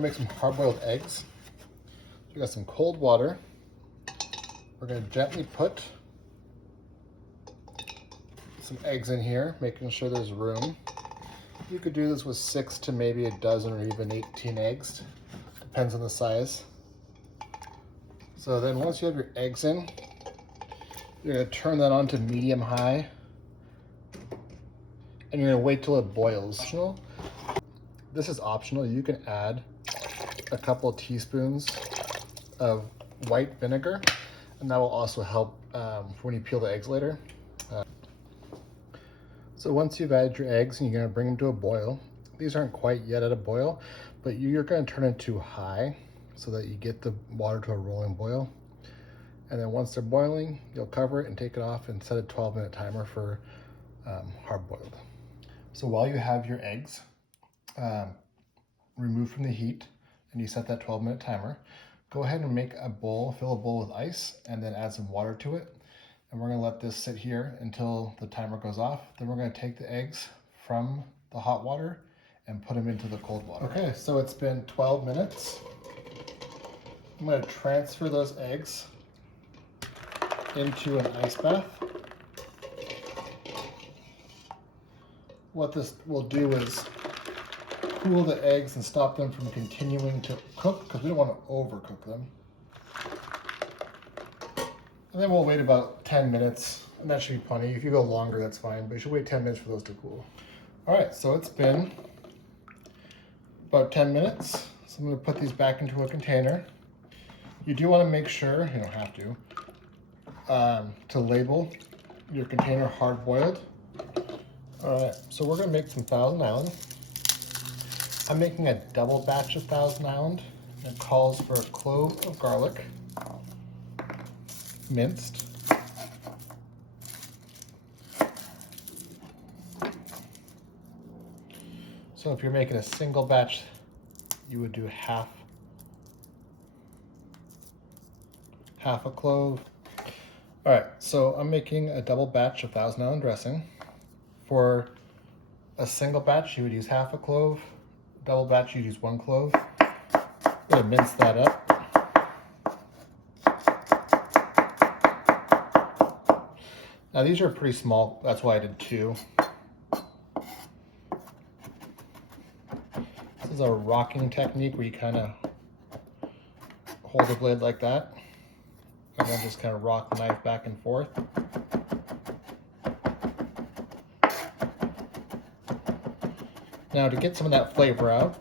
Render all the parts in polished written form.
gonna make some hard-boiled eggs. So we got some cold water. We're gonna gently put some eggs in here, making sure there's room. You could do this with 6 to maybe a dozen or even 18 eggs. Depends on the size. So then once you have your eggs in, you're gonna turn that on to medium-high, and you're gonna wait till it boils. This is optional. You can add a couple teaspoons of white vinegar, and that will also help when you peel the eggs later. So once you've added your eggs and you're gonna bring them to a boil, these aren't quite yet at a boil, but you're gonna turn it to high so that you get the water to a rolling boil. And then once they're boiling, you'll cover it and take it off and set a 12-minute timer for hard boiled. So while you have your eggs removed from the heat and you set that 12-minute timer, go ahead and make a bowl, fill a bowl with ice, and then add some water to it. And we're gonna let this sit here until the timer goes off. Then we're gonna take the eggs from the hot water and put them into the cold water. Okay, so it's been 12 minutes. I'm gonna transfer those eggs into an ice bath. What this will do is cool the eggs and stop them from continuing to cook, because we don't want to overcook them. And then we'll wait about 10 minutes, and that should be plenty. If you go longer, that's fine, but you should wait 10 minutes for those to cool. All right, so it's been about 10 minutes. So I'm gonna put these back into a container. You do wanna make sure, you don't have to label your container hard boiled. All right, so we're gonna make some Thousand Island. I'm making a double batch of Thousand Island. It calls for a clove of garlic, minced. So if you're making a single batch, you would do half a clove. All right, so I'm making a double batch of Thousand Island dressing. For a single batch, you would use half a clove. Double batch, you'd use 1 clove. I'm gonna mince that up. Now these are pretty small, that's why I did 2. This is a rocking technique where you kind of hold the blade like that, and then just kind of rock the knife back and forth. Now to get some of that flavor out,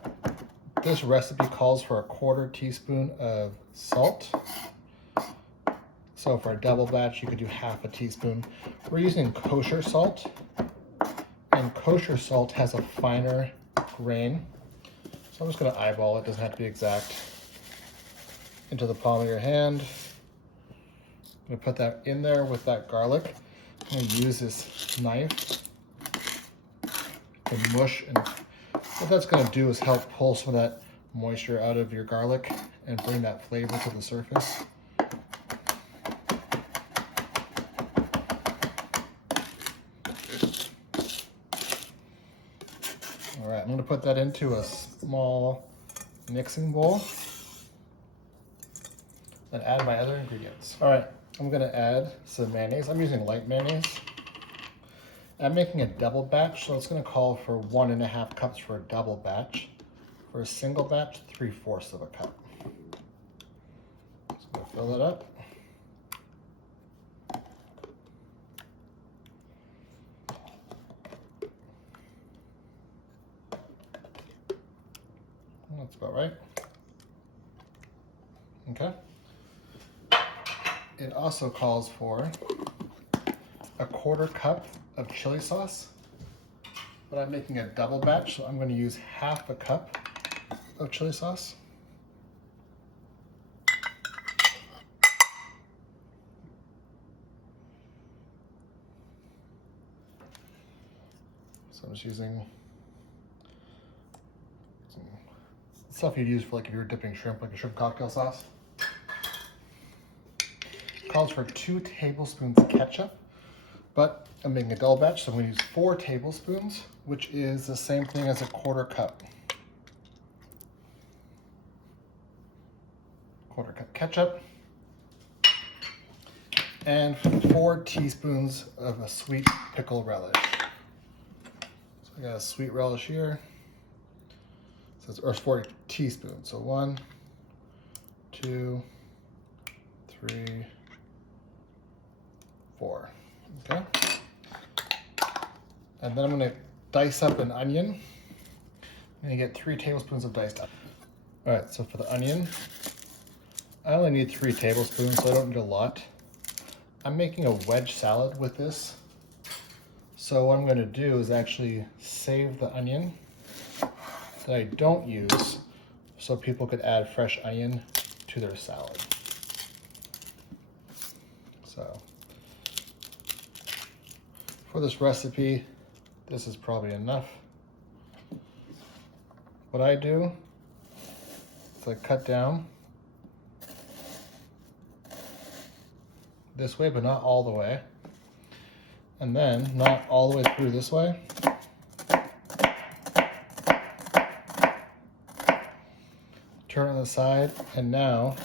this recipe calls for a 1/4 teaspoon of salt. So for a double batch, you could do half a teaspoon. We're using kosher salt, and kosher salt has a finer grain. So I'm just gonna eyeball it, doesn't have to be exact. Into the palm of your hand. I'm gonna put that in there with that garlic. I'm gonna use this knife to mush, and what that's gonna do is help pull some of that moisture out of your garlic and bring that flavor to the surface. All right, I'm gonna put that into a small mixing bowl and add my other ingredients. All right, I'm gonna add some mayonnaise. I'm using light mayonnaise. I'm making a double batch, so it's gonna call for 1.5 cups for a double batch. For a single batch, 3/4 of a cup. So I'm gonna fill it up. That's about right. Okay. It also calls for a 1/4 cup of chili sauce, but I'm making a double batch, so I'm going to use half a cup of chili sauce. So I'm just using some stuff you'd use for like if you were dipping shrimp, like a shrimp cocktail sauce. Calls for 2 tablespoons of ketchup, but I'm making a double batch, so I'm going to use 4 tablespoons, which is the same thing as a 1/4 cup. 1/4 cup ketchup, and 4 teaspoons of a sweet pickle relish. So I got a sweet relish here. So it's, or 4 teaspoons. So 1, 2, 3, 4. Okay. And then I'm going to dice up an onion. I'm going to get 3 tablespoons of diced onion. All right, so for the onion, I only need 3 tablespoons, so I don't need a lot. I'm making a wedge salad with this. So what I'm going to do is actually save the onion that I don't use so people could add fresh onion to their salad. So for this recipe, this is probably enough. What I do is I cut down this way, but not all the way. And then not all the way through this way. Turn it on the side, and now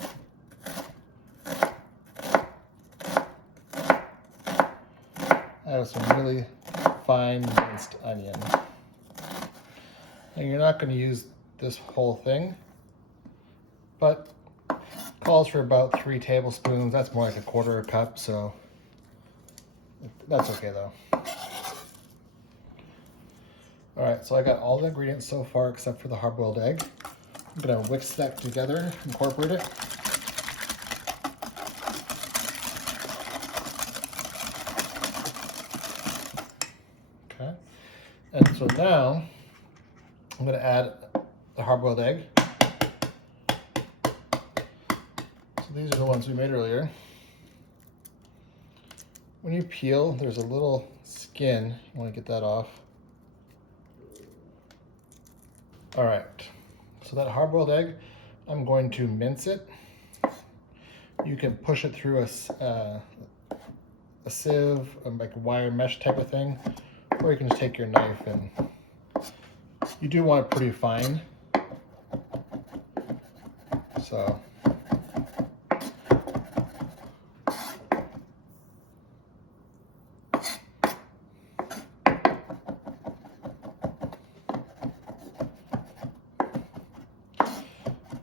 I have some really fine minced onion. And you're not going to use this whole thing, but calls for about 3 tablespoons. That's more like 1/4 cup, so that's okay though. All right, so I got all the ingredients so far except for the hard-boiled egg. I'm gonna whisk that together, incorporate it. Okay, and so now I'm gonna add the hard-boiled egg. So these are the ones we made earlier. When you peel, there's a little skin. You want to get that off. All right, so that hard-boiled egg, I'm going to mince it. You can push it through a sieve, like a wire mesh type of thing, or you can just take your knife and you do want it pretty fine. So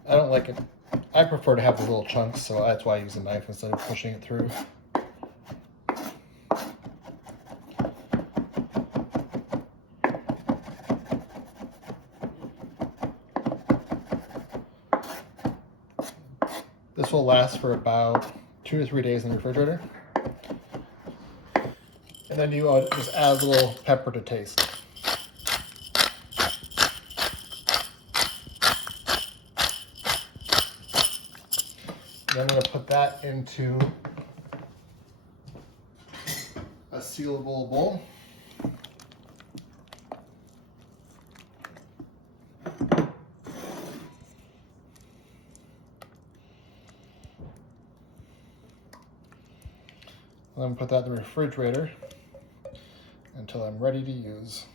I don't like it. I prefer to have the little chunks, so that's why I use a knife instead of pushing it through. This will last for about 2 to 3 days in the refrigerator. And then you just add a little pepper to taste. Then I'm going to put that into a sealable bowl. And then put that in the refrigerator until I'm ready to use.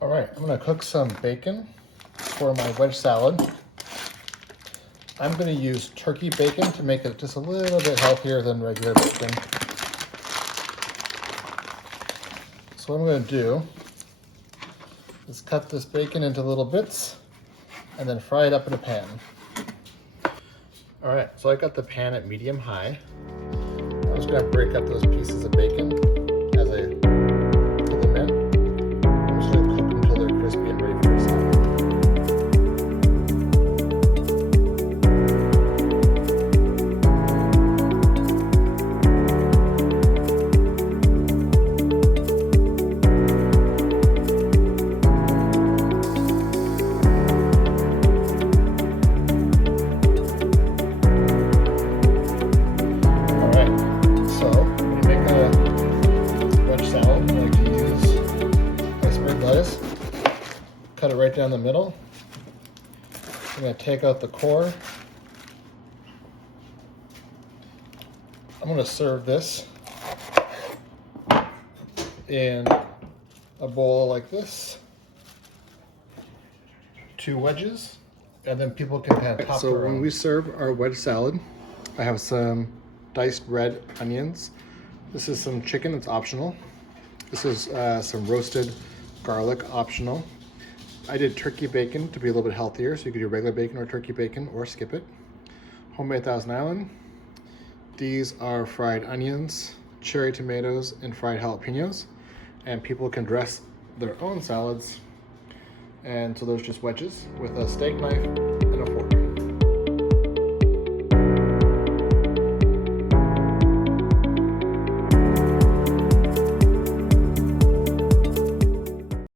All right, I'm going to cook some bacon for my wedge salad. I'm going to use turkey bacon to make it just a little bit healthier than regular bacon. So what I'm going to do is cut this bacon into little bits and then fry it up in a pan. All right, so I got the pan at medium high. I'm just going to break up those pieces of bacon as I put them in. I'm just going to cook them until they're crispy and ready for a salad. Cut it right down the middle. I'm going to take out the core. I'm going to serve this in a bowl like this. 2 wedges. And then people can kind of top So their when own. we serve our wedge salad, I have some diced red onions. This is some chicken, it's optional. This is some roasted garlic, optional. I did turkey bacon to be a little bit healthier, so you could do regular bacon or turkey bacon or skip it. Homemade Thousand Island. These are fried onions, cherry tomatoes, and fried jalapenos. And people can dress their own salads. And so those just wedges with a steak knife and a fork.